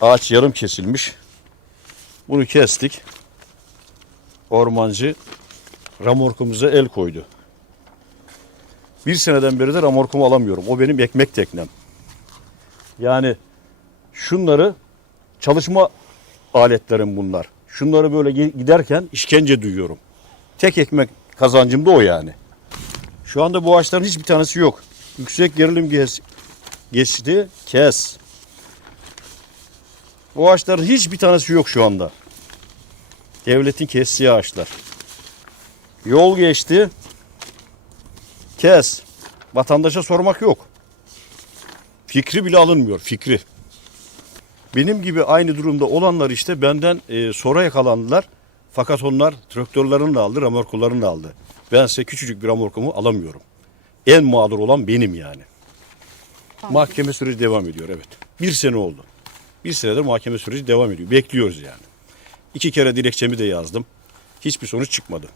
Ağaç yarım kesilmiş. Bunu kestik. Ormancı ramorkumuza el koydu. Bir seneden beri de ramorkumu alamıyorum. O benim ekmek teknem. Yani şunları çalışma aletlerim bunlar. Şunları böyle gi- giderken işkence duyuyorum. Tek ekmek kazancım da o yani. Şu anda bu ağaçların hiçbir tanesi yok. Yüksek gerilim geç, geçti. Kes. Bu ağaçların hiçbir tanesi yok şu anda. Devletin kestiği ağaçlar. Yol geçti. Kes. Vatandaşa sormak yok. Fikri bile alınmıyor. Fikri. Benim gibi aynı durumda olanlar işte benden e, sonra yakalandılar. Fakat onlar traktörlerini de aldı, ramorkularını da aldı. Bense küçücük bir ramorkumu alamıyorum. En mağdur olan benim yani. Mahkeme süreci devam ediyor evet. Bir sene oldu. Bir senedir mahkeme süreci devam ediyor. Bekliyoruz yani. İki kere dilekçemi de yazdım. Hiçbir sonuç çıkmadı.